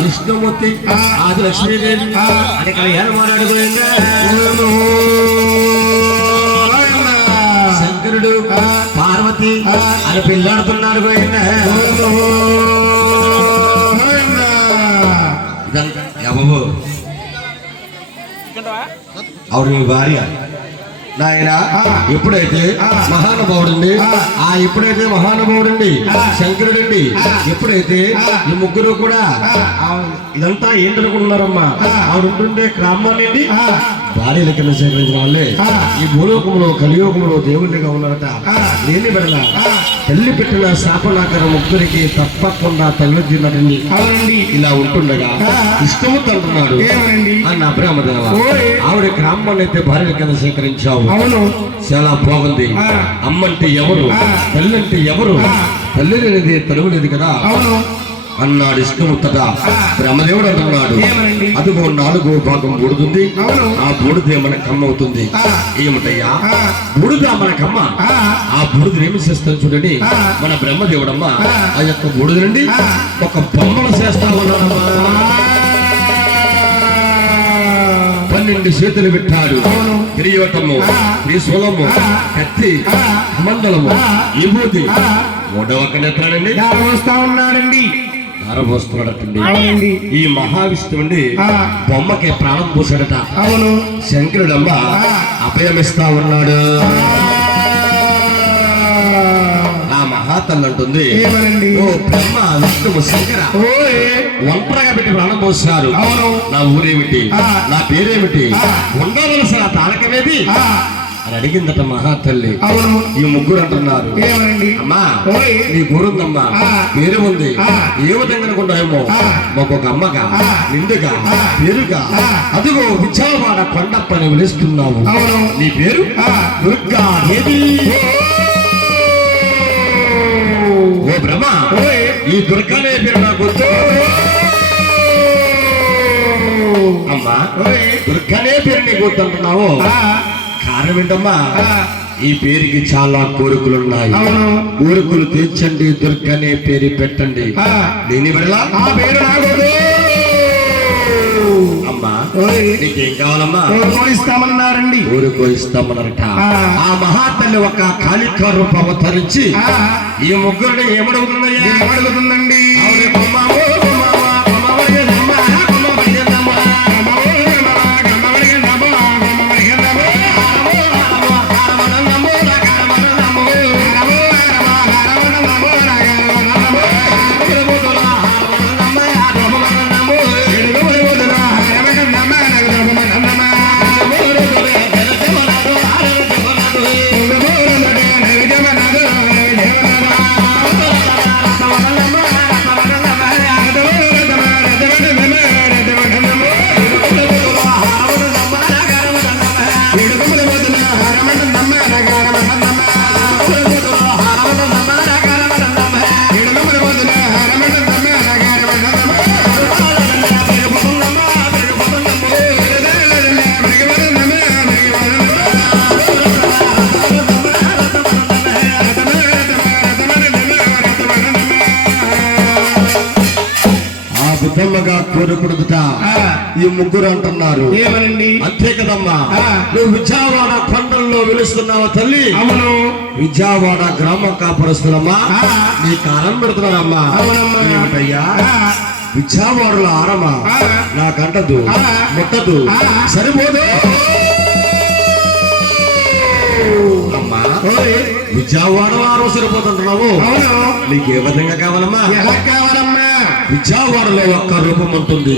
విష్ణుమూర్తి ఆది లక్ష్మీదేవి అని కళ్యాణ మాట్లాడిపోయిందా. శంకరుడు పార్వతి అని పిల్లాడుతున్నారు పోయిందా. బాబు ఆవిడ మీ భార్య నాయన. ఎప్పుడైతే మహానుభావుడండి ఎప్పుడైతే మహానుభావుడండి శంకరుడండి ఎప్పుడైతే ఈ ముగ్గురు కూడా ఇదంతా ఏంటనుకుంటున్నారమ్మా. ఆవిడ ఉంటుండే గ్రామాన్ని భార్యల కింద సేకరించిన వాళ్ళే ఈ భూలోకంలో కలియోగంలో దేవుళ్ళిగా ఉన్నారట. లేని బిడ్డల తల్లి పెట్టిన శాపనాకర ముగ్గురికి తప్పకుండా తల్లి తిన్నటండి. ఇలా ఉంటుండగా ఇష్టమవుతూ అంటున్నాడు అన్న బ్రహ్మదేవ. ఆవిడ గ్రామాన్ని అయితే భార్యల కింద సేకరించావు. అవును, చాలా బాగుంది. అమ్మంటే ఎవరు, తల్లి అంటే ఎవరు? తల్లి లేనిది తలువు లేదు కదా అన్నాడు ఇష్టముత్తట. బ్రహ్మదేవుడు అంటున్నాడు అదిగో 4వ భాగం బూడుతుంది. ఆ బూడిదే మన కమ్మ అవుతుంది. ఏమిటయ్యా బూడిద మన కమ్మ? ఆ బూడిద ఏమి చేస్తాను చూడండి. మన బ్రహ్మదేవుడమ్మ ఆ యొక్క బూడిద నుండి ఒక బొమ్మను చేస్తా ఉన్నాడమ్మా. 12 చేతులు పెట్టాడు. కిరీటము, త్రిశూలము, కత్తి, మండలము, విభూతి. 3వ కన్నెత్తాడండి ఉన్నాడండి. ఈ మహావిష్ణువు అండి బొమ్మకి ప్రాణం పోసాడట. అవును, శంకరుడమ్మ అభయమిస్తా ఉన్నాడు. ఆ మహాతల్లి అంటుంది ఓ బ్రహ్మ విష్ణువు శంకర ఒంటరిగా పెట్టి ప్రాణం పోసారు. నా ఊరేమిటి, నా పేరేమిటి, ఉండవలసిన తారకమేది అని అడిగిందట మహాతల్లి. ఈ ముగ్గురు అంటున్నారు అమ్మా నీ గురుందమ్మా పేరు ఉంది. ఏ విధంగా అనుకుంటామో మాకొక అమ్మగా నిండుగా పేరుగా అదిగో విజయవాడ కొండప్పని పిలుస్తున్నావు. నీ పేరు దుర్గా దేవి. ఓ బ్రహ్మ ఈ దుర్గానే పేరు నాకు గుర్తు. అమ్మా దుర్గానే పేరు నీకు గుర్తుంటున్నావు. కారణం ఏంటమ్మా? ఈ పేరుకి చాలా కోరికలున్నాయి. కోరికలు తీర్చండి, దుర్గనే పేరు పెట్టండి. దీని వల్ల ఆ పేరు రాకూడదు. అమ్మా నీకేం కావాలమ్మా? ఇస్తామన్నారండి. ఊరుకో ఇస్తామన్నారట. ఆ మహాతల్లి ఒక కాళికా రూపం అవతరించి ఈ ముగ్గురిని ఏమడుగుతున్నాయా? ఏమడుగుతుందండి? కోరకూడదుట. ఈ ముగ్గురు అంటున్నారు అంతే కదమ్మా. నువ్వు విజయవాడ కొండల్లో వెలుస్తున్నావా తల్లి? అవును, విజయవాడ గ్రామం కాపరుస్తున్నామ్మా. నీ కారం పెడుతున్నారమ్మా. ఏమిటయ్యా విజయవాడలో ఆరమా నాకంటదు ముట్టదు సరిపోదు. అమ్మా విజయవాడలో ఆరో సరిపోతుంటున్నావు. నీకే విధంగా కావాలమ్మా? ఎలా కావాలమ్మా? విజయవాడలో ఒక్క రూపం ఉంటుంది.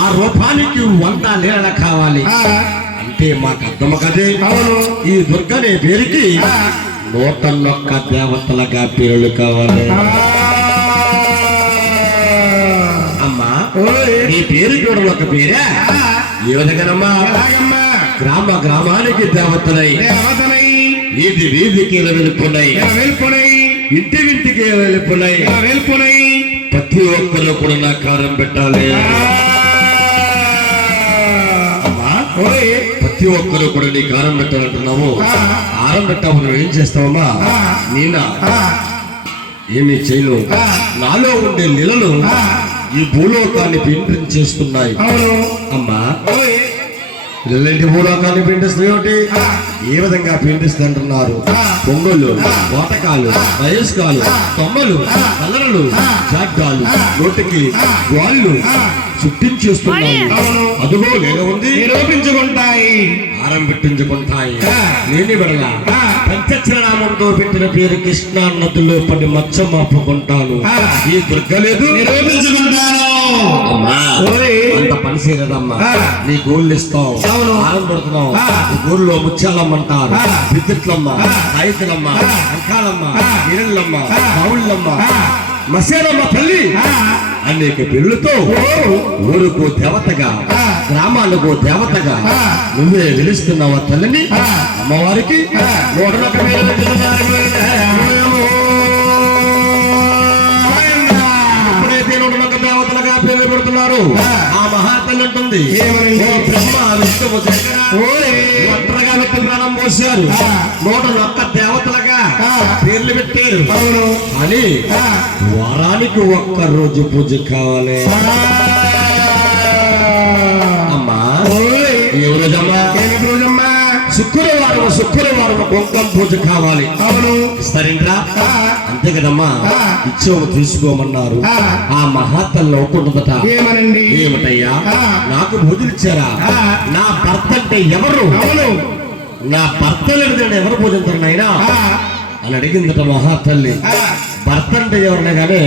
ఆ రూపానికి 100 నీళ్ళ కావాలి అంటే మాకు అర్థమ కదే. ఈ దుర్గనే పేరుకి 101 దేవతలుగా పేర్లు కావాలి. అమ్మా నీ పేరు కూడా ఒక పేరే. ఏ విధంగానమ్మా? గ్రామానికి దేవతలై వీధి వీధికి వెళ్ళిపోయినాయి, ఇంటికి వెళ్ళిపోయినాయి. ప్రతి ఒక్కరు కూడా నా కారం పెట్టాలి. ప్రతి ఒక్కరు కూడా నీ కారం పెట్టాలంటున్నావు. కారం పెట్టావు నువ్వు ఏం చేస్తావమ్మా? నేనా ఏమి చేయను. నాలో ఉండే నీళ్ళను ఈ భూలోకాన్ని పిండించేస్తున్నాయి. అమ్మా ఇలాంటి భూలోకాన్ని పిండిస్తాయి. ఏ విధంగా పిండిస్తుంటున్నారు? పొంగళ్ళు, కోటకాలు, వయస్కాలు, తొమ్మలు, కలరలు, జాడ్డాలు, నోటికి వాళ్ళు చుట్టించేస్తున్నాయి. అదుగో నేను ఉంది నిరూపించుకుంటాయి, ఆరంభించుకుంటాయి. నేను విడల పంచనామంతో పెట్టిన పేరు కృష్ణా నదిలో పడి మచ్చ మాపుకుంటాను. ఈ దుర్గలేదు నిరూపించుకుంటాను. అమ్మా అంత పని చేయలేదమ్మా. నీ గోళ్ళు ఇస్తావు, ఆరంభడుతున్నావు. ఈ గోళ్ళలో ముత్యాలమ్మంటారు, విద్యుత్లమ్మ, సాయితులమ్మ, అంకాలమ్మ, నీళ్ళమ్మ, బావుళ్ళమ్మ, మసేలమ్మ తల్లి అనేక పేర్లతో ఊరుకు దేవతగా, గ్రామాలకు దేవతగా నువ్వే వెలుస్తున్నావా తల్లిని? అమ్మవారికి ఎప్పుడైతే 101 దేవతలుగా పేర్లు పెడుతున్నారు, ఆ మహాతల్లి ఉంటుంది బ్రహ్మ విష్ణువు ఒంటరిగా వ్యక్తి ప్రాణం పోశారు. 101 దేవతలుగా పేర్లు పెట్టారు. అని వారానికి ఒక్కరోజు పూజ కావాలి. అమ్మా ఏ రోజమ్మా? శుక్రవారం కుంకం పూజ కావాలి. ఇస్తారేంట్రా? అంతే కదమ్మా. ఇచ్చేవు తీసుకోమన్నారు. ఆ మహాతల్లి ఒకటుందట. ఏమిటయ్యా? నాకు పూజలు ఇచ్చారా? నా భర్త అంటే ఎవరు? నా భర్త లేదు ఎవరు పూజించారు నాయనా అని అడిగిందట మహాతల్లి. భర్త అంటే ఎవరన్నా కానీ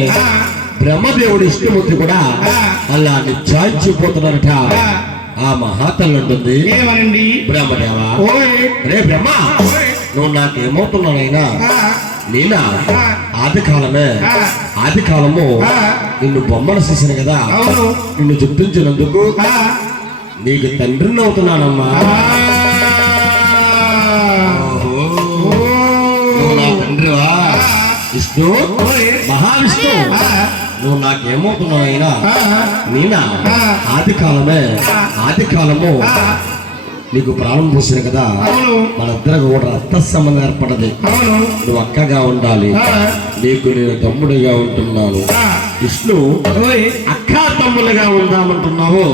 బ్రహ్మదేవుడు ఇష్టమూర్తి కూడా అలా నిశ్చాయించిపోతున్నారట. ఆ మహాతల్లి ఉంటుంది, బ్రహ్మదేవా రే బ్రహ్మ, నువ్వు నాకేమవుతున్నానైనా? నేనా ఆది కాలము నిన్ను బొమ్మను చేశాను కదా, నిన్ను చుట్టించినందుకు నీకు తండ్రిని అవుతున్నానమ్మా. నువ్వు నా తండ్రివా? విష్ణు, మహావిష్ణు, నువ్వు నాకేమవుతున్నావు అయినా? నేనా ఆది కాలము నీకు ప్రాణం పోసిన కదా, మనిద్దరికి కూడా రక్త సంబంధం ఏర్పడది. నువ్వు అక్కగా ఉండాలి, నీకు నేను తమ్ముడిగా ఉంటున్నాను. విష్ణు అక్క తమ్ములుగా ఉందామంటున్నావు.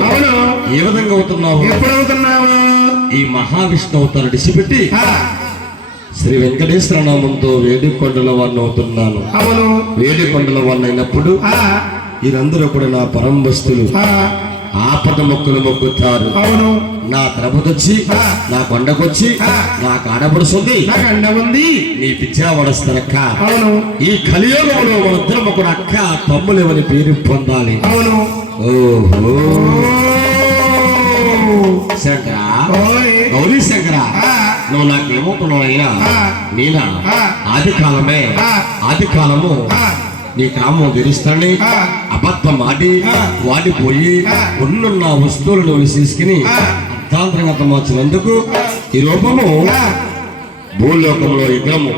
ఏ విధంగా అవుతున్నావు? ఎప్పుడవుతున్నావు? ఈ మహావిష్ణు అవతారం విడిచిపెట్టి శ్రీ వెంకటేశ్వర నామంతో వేడికొండల వాడిని అవుతున్నాను. వేడికొండల వాడిని అయినప్పుడు వీరందరూ కూడా నా పరంబస్తులు ఆపద మొక్కులు మొక్కుతారు. నా తిరుపతి నా కొండకొచ్చి నాకు ఆడపడుస్తుంది, నీ పిచ్చా వడస్తారక్క. ఈ కలియుగంలో మనిద్దరం ఒక అక్క తమ్ములేవని పేరు పొందాలి. ఓహో శంకరా, గౌరీ శంకరా, నువ్వు నాకేమవుతున్నావు అయినా? నేనా ఆది కాలము నీ కామం తెరిస్తానని అబద్ధం ఆడి వాడిపోయి ఉన్న వస్తువులను తీసుకుని అర్థాంతరంగా మార్చినందుకు ఈ రూపము భూలోకంలో విగ్రహము.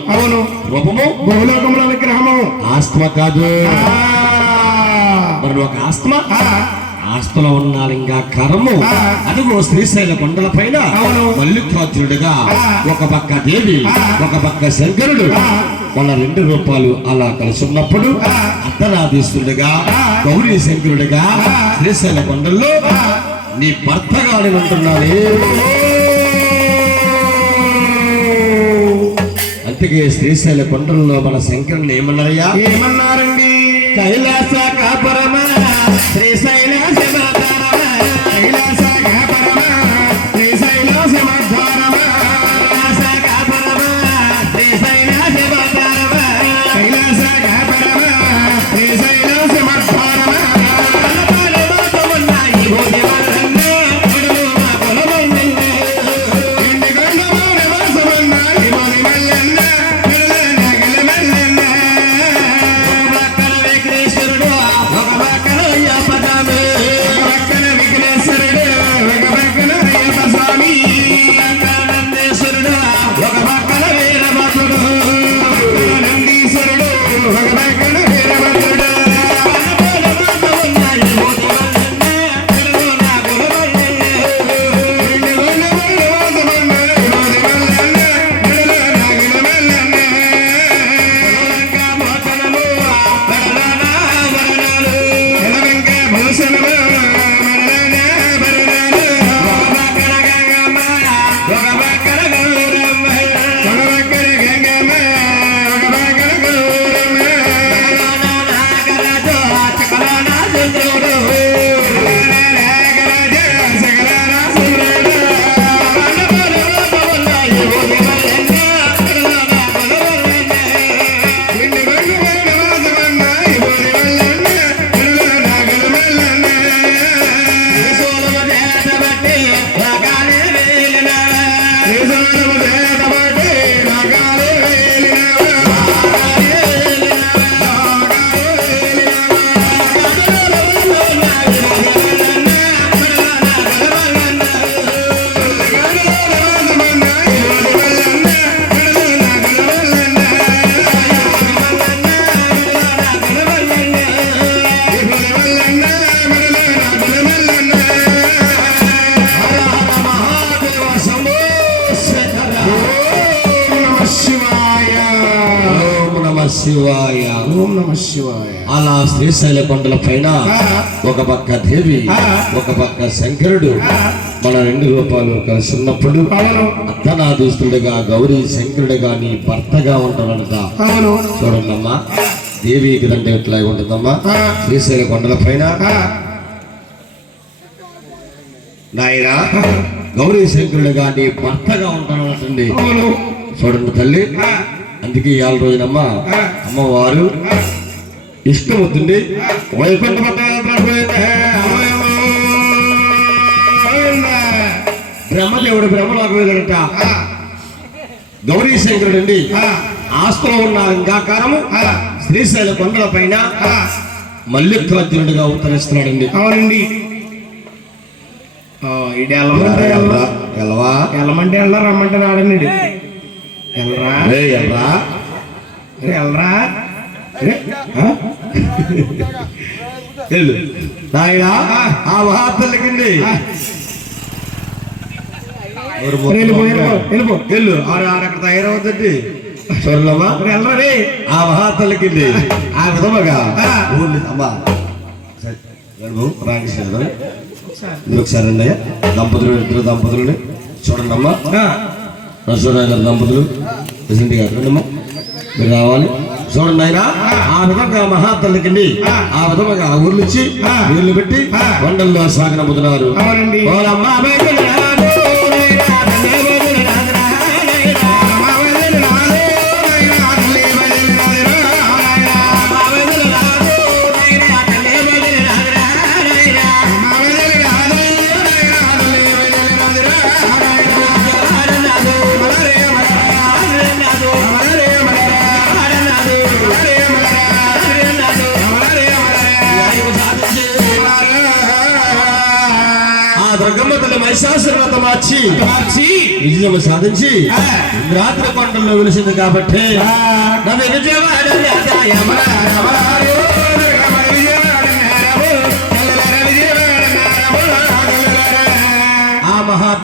రూపము భూలోకంలో విగ్రహము. ఆస్మ కాదు మరి ఒక ఆస్తులో ఉన్నాడు ఇంకా కరము. అదిగో శ్రీశైల కొండల పైన మల్లికార్జునుడిగా ఒక పక్క దేవి, ఒక పక్క శంకరుడు, వాళ్ళ 2 రూపాలు అలా కలిసి ఉన్నప్పుడు అర్ధనాదీశ్వరుడిగా, గౌరీ శంకరుడిగా శ్రీశైల కొండల్లో నీ భర్తగా ఉంటున్నాడు. అందుకే శ్రీశైల కొండల్లో మన శంకరుని ఏమన్నారయ్యా? ఏమన్నారండి? కైలాస కాపురమ శ్రీశైల ఒక శివాయ. ఓం నమ శివాయ. అలా శ్రీశైల కొండల పైన ఒక పక్క దేవి, ఒక పక్క శంకరుడు మన రెండు రూపాలు కలిసి ఉన్నప్పుడు అర్ధనాదీస్తుడిగా గౌరీ శంకరుడిగా నీ భర్తగా ఉంటానంట. చూడండమ్మా, దేవికి దంటే ఎట్లా ఉంటుందమ్మా శ్రీశైల కొండల పైన. నాయన గౌరీ శంకరుడిగా నీ భర్తగా ఉంటానంటండి. చూడండి తల్లి, అందుకే ఇవాళ రోజునమ్మా అమ్మవారు ఇష్టం అవుతుంది. బ్రహ్మదేవుడు బ్రహ్మలోకి వెళ్ళాడట. గౌరీ శంకరుడు అండి ఆస్తులో ఉన్న లింగాకారము శ్రీశైల కొండల పైన మల్లికార్జునుడిగా అవతరిస్తున్నాడండి. అవునండి. ఇది ఎల్లమంటే ఎల్లరా రమ్మంటే రాడండి. ఎల్రా ఎల్రా ఎల్రా నాయన ఆ మహాత్ములకండి వెళ్ళు అక్కడ తయారవుతుంది. చూడమ్మా వెళ్ళరే ఆ మహాత్ములకండి ఆ విధముగా అమ్మా రామకృష్ణ ఒకసారి అండి దంపతులు, ఇద్దరు దంపతులని చూడండి అమ్మా. నరసింహరావు గారి దంపతులు ప్రెసిడెంట్ గారు రండమ్మా, మీరు రావాలి. చూడండి ఆయన ఆ విధంగా మహాతల్లికండి ఆ విధముగా ఊర్లు ఇచ్చి నీళ్లు పెట్టి వండల్లో సాగనమ్ముతున్నారు. దుర్గమ్మ తల్లి మహిషాసురవత మార్చి విజయం సాధించి రాత్రి కొండల్లో వెలిసింది కాబట్టి